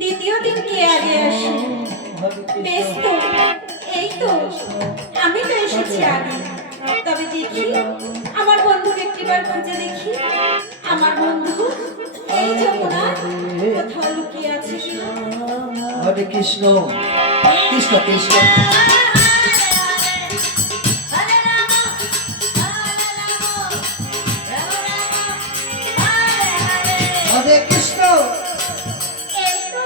দ্বিতীয় দিন কে আগে আসে? বেশ তো, এই তো আমি তো এসেছি আগে। তবে দেখি আমার বন্ধুকে একটিবার খুঁজে দেখি। আমার বন্ধু এই যমুনা কোথাও লুকিয়ে আছে কিনা। হরে কৃষ্ণ কৃষ্ণ কৃষ্ণ হরে কৃষ্ণ এই তো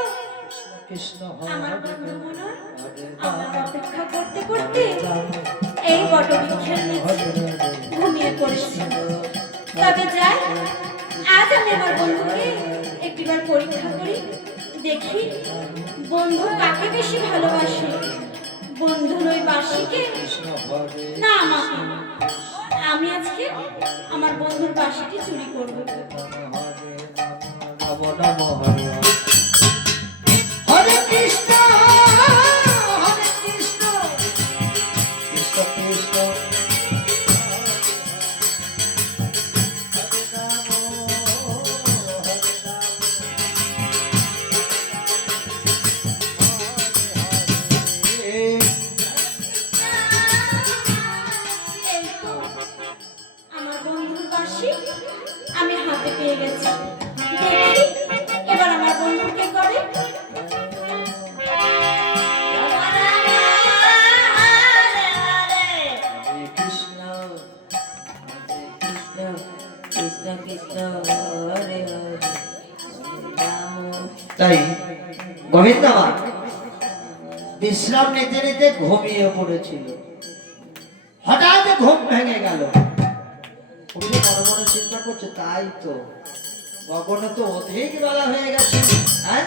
কৃষ্ণ আমার বন্ধু মনে হয় আমার অপেক্ষা করতে করতে এই বটবৃক্ষের নিচে ঘুমিয়ে পড়েছি। তবে যাই, আজ আমি আমার বন্ধুকে একটিবার পরীক্ষা করি, দেখি বন্ধু কাকে বেশি ভালোবাসে, বন্ধুর ওই বাঁশিকে না আমাকে। আমি আজকে আমার বন্ধুর বাঁশিটি চুরি করবো। হরে কৃষ্ণ হরে কৃষ্ণ কৃষ্ণ কৃষ্ণ এই তো আমার বন্ধুর বাঁশি আমি হাতে পেয়ে গেছি। দেখি এবার আমার বন্ধু কি করে। কৃষ্ণ কৃষ্ণ কৃষ্ণ কৃষ্ণ হরে হরে তাই গোবিন্দবাদ বিশ্রাম নিতে নিতে ঘুমিয়ে পড়েছিল। হঠাৎ ঘুম ভেঙে গেল। উনি বড় বড় চিন্তা করছে, তাই তো গগনে তো অধিক বেলা হয়ে গেছে। হ্যাঁ,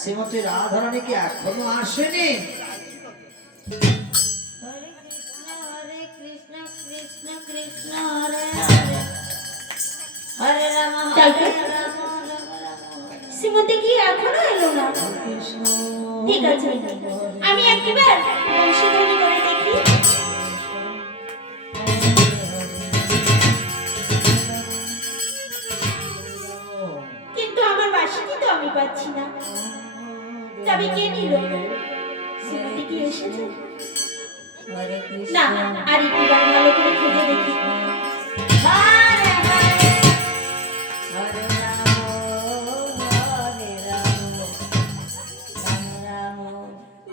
শ্রীমতী রাধারানী কি এখনো আসেনি? হরে কৃষ্ণ কৃষ্ণ কৃষ্ণ হরে হরে হরে রাম তাই তো? হরে রাম রাম রাম। শ্রীমতী কি এখনো এলো না? কৃষ্ণ ঠিক আছে, আমি একবার বংশীধ্বনি করে দেখি। কিন্তু আমার বাঁশিটি তো আমি পাচ্ছি না। তবে কে নিল? শ্রীমতী কি এসেছে? হরে কৃষ্ণ না, আর একবার ভালো করে খুঁজে দেখি। হরে হরে হরে রাম হরে রাম রাম রাম।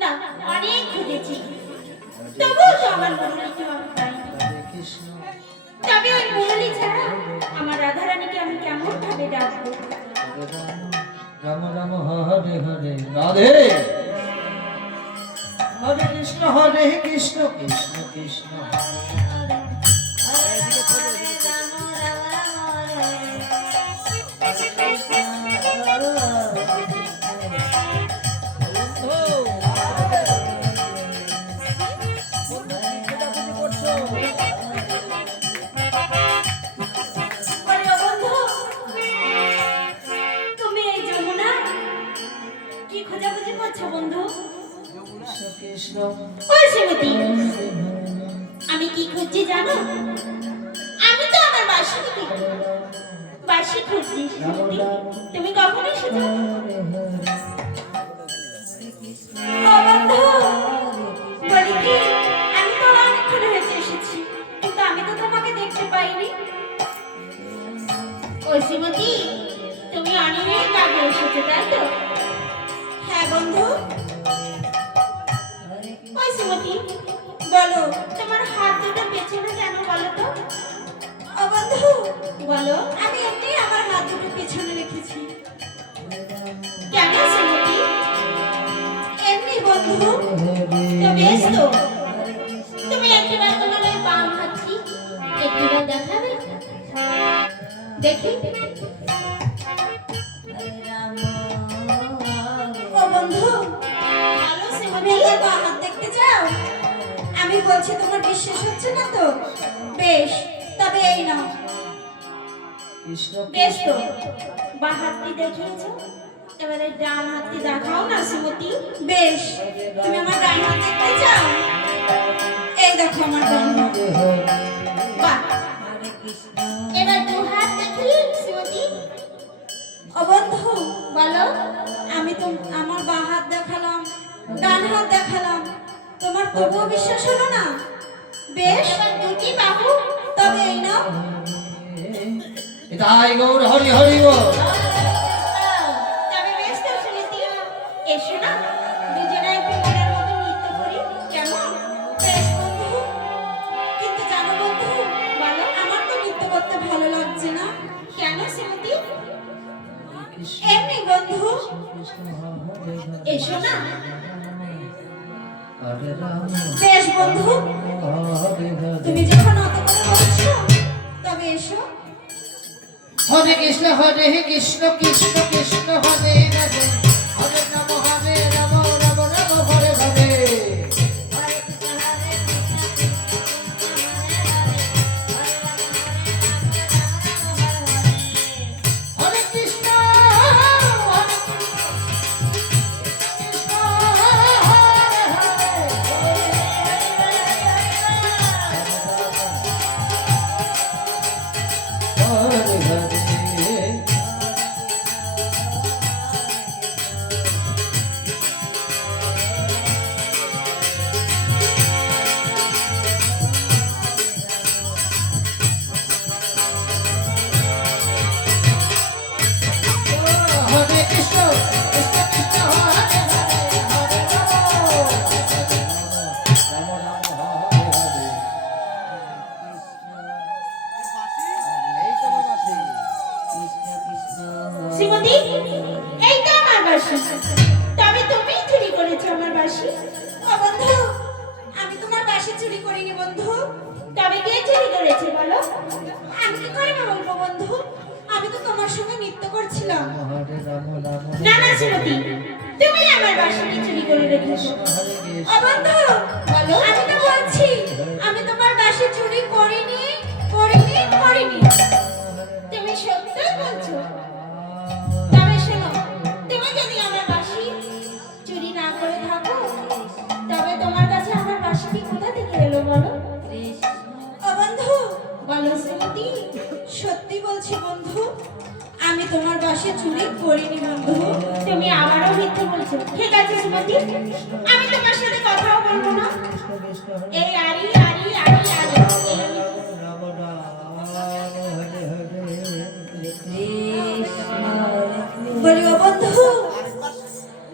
না, অনেক খুঁজেছি, তবুও তো আমার মুরলীকে আমি পাইনি। হরে কৃষ্ণ তবে ওই মুরলী ছাড়া আমার রাধারানীকে আমি কেমন ভাবে ডাকবো? রাম রাম হরে হরে রাধে হরে কৃষ্ণ কৃষ্ণ কৃষ্ণ বলে, ও বন্ধু, তুমি এই যমুনা কি খোঁজাখুঁজি করছো বন্ধু? কৃষ্ণ ওই শ্রীমতী, আমি কি খুঁজছি জানো? আমি তো আমার বাঁশি খুঁজছি। শ্রীমতী, তুমি কখন এসেছো? ও বন্ধু, বলি কি, আমি তো অনেকক্ষণ হয়েছে এসেছি, কিন্তু আমি তো তোমাকে দেখতে পাইনি। ওই শ্রীমতী, তুমি অনেক আগে এসেছো তাই তো? হ্যাঁ বন্ধু। ওই শ্রীমতী, বলো তোমার হাত দুটো পেছনে কেন বলো তো? ও বন্ধু, বলো। আমি এমনি আমার হাত দুটো পেছনে রেখেছি। কেন শ্রীমতী? এমনি বন্ধু। তো বেশ তো, তুমি একবার তোমার ওই বাম হাতটি একবার দেখাবে? দেখি। ও বন্ধু, ভালো শ্রীমতী, বাম হাত দেখতে চাও? আমি বলছি তোমার বিশ্বাস হচ্ছে না তো? বেশ, তবে এই নাও। কৃষ্ণ বেশ তো, বাঁ হাতটি দেখিয়েছো, এবারে ডান হাতটি দেখাও না শ্রীমতী। বেশ, তুমি আমার ডান হাত দেখতে চাও? এই দেখো আমার ডান হাত। বাহ, এবার দু হাত দেখি শ্রীমতী। ও বন্ধু, বলো। আমি আমার বাঁ হাত দেখালাম, ডান হাত দেখালাম, তোমার তবুও বিশ্বাস হলো না? বেশ, দুটি বাহু, তবে এই নাও। তাই গৌর হরি হরি বল। তবে বেশ তো সুনীতি, এসো না দুজনে একটু মনের মতো নৃত্য করি, কেমন? বেশ বন্ধু। কিন্তু জানো বন্ধু, বলো, আমার তো নৃত্য করতে ভালো লাগছে না। কেন শ্রীমতী? এমনি বন্ধু, এসো না। বেশ বন্ধু, তুমি যখন অত করে বলছো, তবে এসো। হরে কৃষ্ণ কৃষ্ণ কৃষ্ণ হরে হরে, হরে রাম রাম রাম হরে হরে। হরে কৃষ্ণ কৃষ্ণ হরে হরে, হরে হরে। হরে কৃষ্ণ কৃষ্ণ কৃষ্ণ হরে হরে, হরে রাম রাম রাম হরে হরে। এই তো বাবাজি। শ্রীমতী, এই তো আমার বাঁশি। তবে তুমি চুরি করেছো আমার বাঁশি। ও বন্ধু, আমি তোমার বাঁশি চুরি করিনি বন্ধু। তবে কে চুরি করেছে বলো? আমি কি করে বলবো বন্ধু? আমি তো তোমার সঙ্গে নৃত্য করছিলাম। হরে রাম রাম না না শ্রীমতী, তুমি আমার বাঁশিটি চুরি করে রেখেছো। হরে কৃষ্ণ। ও বন্ধু, বলো, আমি তো বলছি আমি তোমার বাঁশি চুরি করিনি, করিনি, করিনি। তুমি সত্যই বলছো? তবে শোনো, তুমি যদি আমার বাঁশি চুরি না করে থাকো, তবে তোমার কাছে আমার বাঁশিটি কোথা থেকে এলো বলো? ও বন্ধু, বলো শ্রীমতী, সত্যি বলছি বন্ধু, আমি তোমার বাঁশি চুরি করিনি বন্ধু। তুমি আবারও মিথ্যে বলছো। ঠিক আছে শ্রীমতী, আমি তোমার সাথে কথাও বলবো না। এই আরি আরি আরি আরি এই রাম রাম হরে হরে। বলি ও বন্ধু,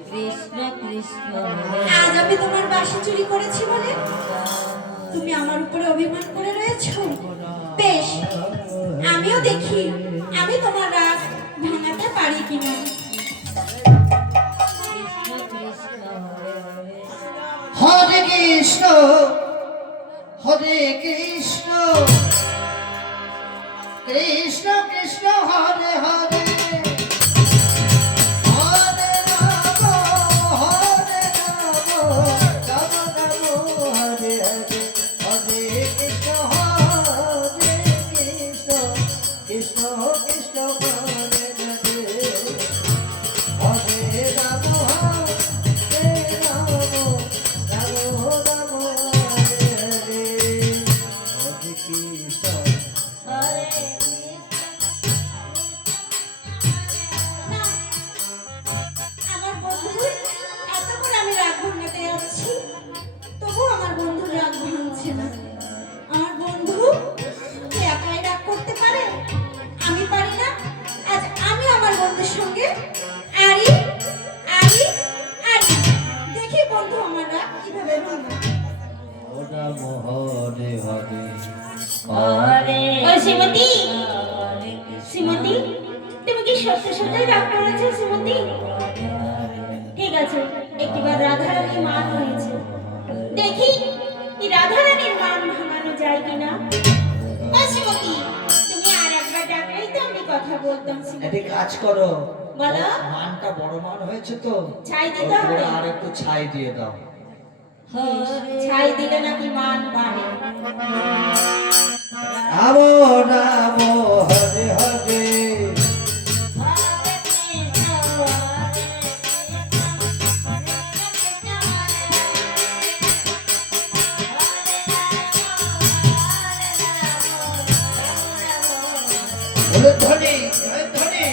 কৃষ্ণ কৃষ্ণ আজ আমি তোমার বাঁশি চুরি করেছি বলে তুমি আমার উপরে অভিমান করে রয়েছো। বেশ, আমিও দেখি আমি তোমার রাগ ভাঙাতে পারি কিনা। হরে কৃষ্ণ হরে কৃষ্ণ কৃষ্ণ কৃষ্ণ হরে হরে, হরে রাম রাম রাম হরে হরে, হরে কৃষ্ণ কৃষ্ণ কৃষ্ণ হরে হরে, হরে রাম রাম রাম হরে হরে, হরে কৃষ্ণ। না, আমার বন্ধুর এত করে আমি রাগ ভাঙাতে যাচ্ছি, তবুও আমার বন্ধুর রাগ ভাঙছে না। আমার বন্ধু কি একাই রাগ করতে পারে? আমি পারি না। আজ আমি আমার বন্ধুর সঙ্গে আরি আরি আরি, দেখি বন্ধু আমার রাগ কিভাবে ভাঙে। রাম হরে হরে, হরে ওই শ্রীমতী, শ্রীমতী, তুমি কি সত্যি সত্যি রাগ করেছো শ্রীমতী? ঠিক আছে, একটিবার রাধারানীর মান হয়েছে, দেখি কি রাধারানীর মান ভাঙানো যায় কিনা। ও শ্রীমতী, তুমি আর একবার ডাকলেই তো আমি কথা বলতাম শ্রীমতী। একটি কাজ করো, বলো। মানটা বড় মান হয়েছে তো, ছাই দিতে হবে। ওপরে আর একটু ছাই দিয়ে দাও। ছাই দিলে নাকি মান বাড়ে। রাম রাম হরে হরে, ধ্বনি ধ্বনি।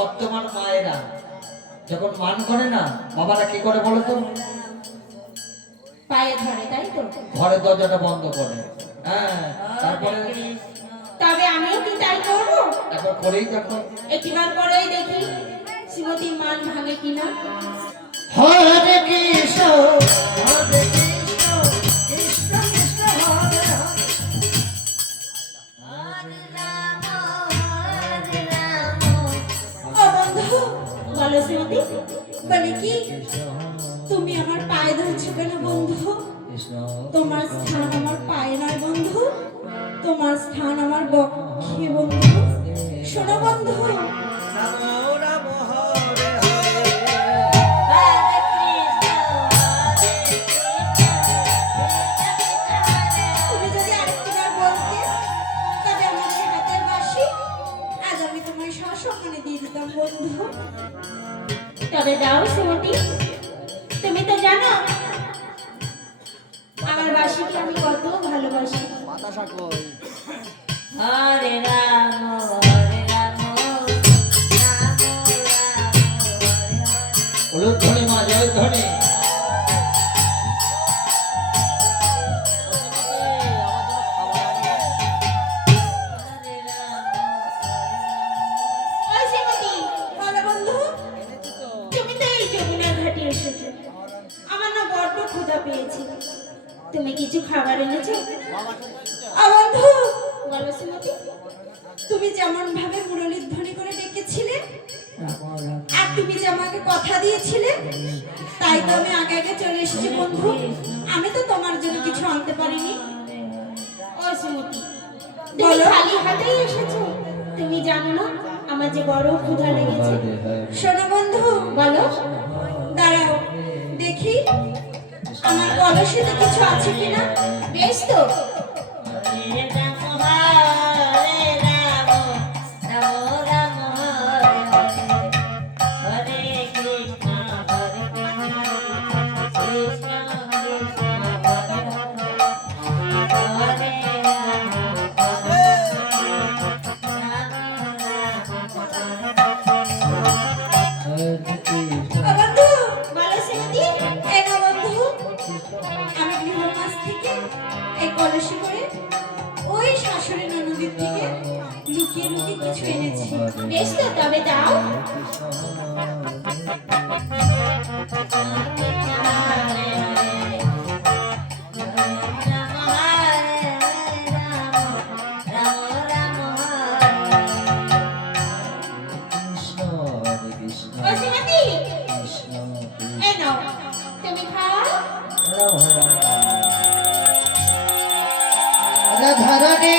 বর্তমান মায়েরা যখন মান করে না, বাবারা কি করে বলো তো? পায়ে ধরে, তাই তো? ঘরের দরজাটা বন্ধ করে। হ্যাঁ, তারপরে তবে আমিও কি তাই করবো? একবার করেই দেখো। একটিবার করেই দেখি শ্রীমতীর মান ভাঙে কিনা। হরে কৃষ্ণ হরে কৃষ্ণ কৃষ্ণ কৃষ্ণ হরে হরে। ও বন্ধু, বলো শ্রীমতী, বলে কি তুমি আমার পায়ে ধরছো কেন বন্ধু? তোমার স্থান আমার পায়ে নয় বন্ধু, তোমার স্থান আমার বক্ষে বন্ধু। শোনো বন্ধু, নমো নমো হরে হরে। তুমি যদি আরেকটিবার বলতে, তবে আমার এই হাতের বাঁশি আজ আমি তোমায় সসম্মানে দিয়ে দিতাম বন্ধু। তবে দাও শ্রীমতী, তুমি তো জানো আমার বাঁশিকে আমি কত ভালোবাসি। হরে রাম হরে রাম রাম রাম হলুদ ধনে মা জয় ধনে। ওই শ্রীমতী, বলো বন্ধু, তুমি তো এই যমুনার ঘাটে এসেছো, আমার না বড্ড ক্ষুধা পেয়েছে, তুমি কিছু খাবার এনেছো? বন্ধু, বলো শ্রীমতী, তুমি যেমন ভাবে মুরলীর ধ্বনি করে ডেকেছিলে আর তুমি যে আমাকে কথা দিয়েছিলে, তাই তো আমি আগে আগে চলে এসেছি বন্ধু। আমি তো তোমার জন্য কিছু আনতে পারিনি। ও শ্রীমতী, তুমি খালি হাতেই এসেছো? তুমি জানো না আমার যে বড় ক্ষুধা লেগেছে। শোনো বন্ধু, বলো। দাঁড়াও দেখি আমার কলসিতে কিছু আছে কিনা। বেশ তো, হরে রাম হরে রাম রাম রাম হরে হরে হরে কৃষ্ণ হরে কৃষ্ণ কৃষ্ণ কৃষ্ণ হরে হরে হরে ও বন্ধু, বলো শ্রীমতী। এই না বন্ধু, আমি গৃহবাস থেকে এই কলসি করে ওই শাশুড়ি ননদের থেকে লুকিয়ে লুকিয়ে কিছু এনেছি। বেশ তো, তবে দাও। কৃষ্ণ হরে কৃষ্ণ ও শ্রীমতী, কৃষ্ণ এই নাও, তুমি খাও। রাম হরে রাম। রাধারানী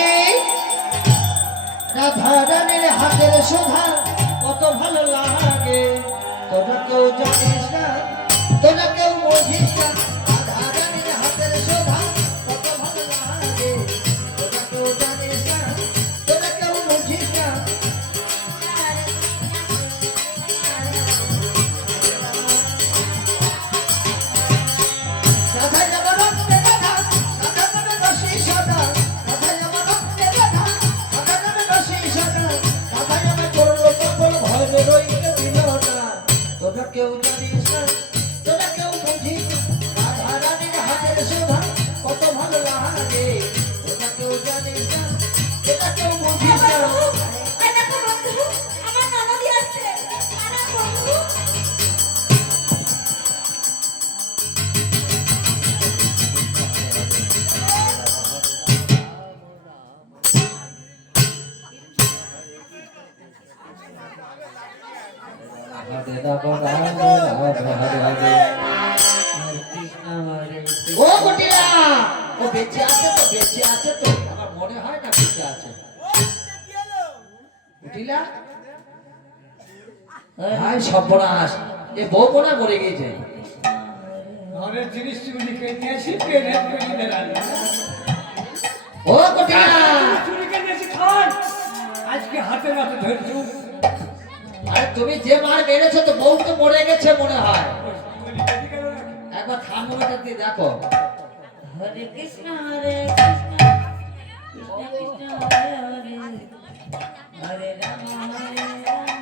রাধারানীর হাতের শোভা কত ভালো লাগে, তোরা কেউ জানিস না, তোরা কেউ বুঝিস না। রাধারানীর হাতের শোভা কত ভালো লাগে, তোরা কেউ জানিস না, তোরা কেউ বুঝিস না। রাধা যেমন রক্তে রাধা, রাধা নামে রসি সদা, রাধা যেমন রক্তে রাধা, রাধা নামে রসি সদা, রাধা নামে করলো পাগল ভয় রইতে দিল না। তোরা কেউ জানিস না, তোরা কেউ বুঝিস না। রাধা রানীর হাতের শোভা কত ভালো লাগে, তোরা কেউ জানিস না, তোরা কেউ বুঝিস না। এই দেখো বন্ধু, আমার ননদি আসছে। আনা বন্ধু। ও কুটিলা, ও বেঁচে আছে তো, বেঁচে আছে তো, আমার মনে হয় না বেঁচে আছে। কুটিলা, হায় সর্বনাশ, এ বউ কোনা মরে গেছে। ঘরের জিনিসগুলি কিনে এসে পেনে পেনে বেড়ালো। ও কুটিলা, চুরি কিনে এসে খান। আজকে হাতে নাতে ধরছু। আরে তুমি যে মার মেরেছো তো বউ তো মরে গেছে মনে হয়। একবার থার্মোমিটার দিয়ে দেখো। হরে কৃষ্ণ হরে কৃষ্ণ কৃষ্ণ কৃষ্ণ হরে হরে হরে রাম হরে রাম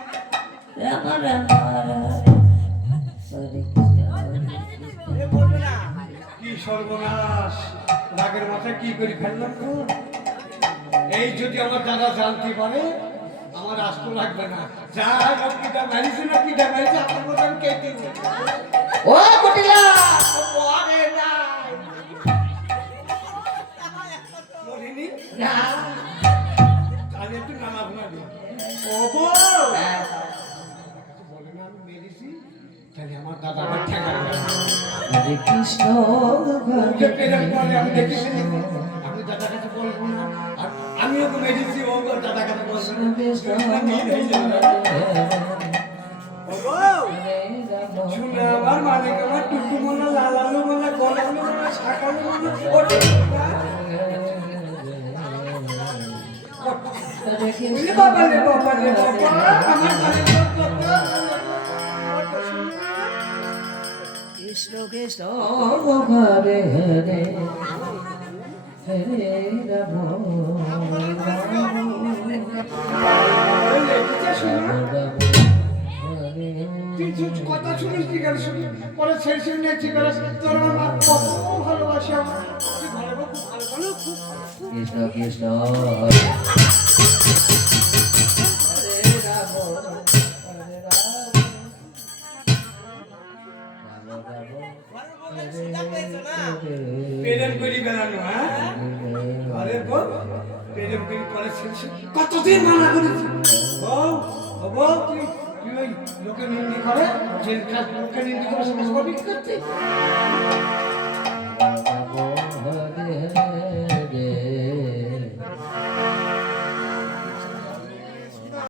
রাম রাম হরে হরে কি সর্বনাশ, রাগের মাথায় কি করে ফেললাম তো? এই যদি আমার দাদা জানতে পারে আমার আস্ত লাগবে না। যা কিটা মারিছে না কিটা মারিছে আমার মতন কেটে ও কুটিলা পরে নাই মরিনি না তাহলে একটু নানা ভুনা দিই। ও বউ বলে না আমি মেরেছি, তাহলে আমার দাদা আমার ঠেকা হরে কৃষ্ণ ওকে পেরেন পরে আমি দেখেছি, আমি দাদার কাছে বলবো না। আর আমিও তো মেরেছি, ও দাদার কাছে বলবো না। শুনে আমার মানে আমার টুকু মনে লালালু মনে গলালু মনে শাকালু মনে ওঠে বাবা রে বাবা রে বাবা আমার মানে কৃষ্ণ কৃষ্ণ হরে হরে হরে রাম তুই কথা শুনিস কি করে শুনি পরে ছেড়ে ছেড়ে নিয়ে ঠিক করে তোর আমার মা কত ভালোবাসে আমার তুই ভালো খুব ভালো ভালো খুব কৃষ্ণ কৃষ্ণ হরে রাম হরে রাম প্রেম করি বেড়ানো হ্যাঁ আরে বল প্রেম করি পরে ছেড়ে কতদিন মানা করেছি বল ও বল তুই তুই ওই লোকে নিন্দি করে যে কাজ লোকে নিন্দি করে সমাজ করতে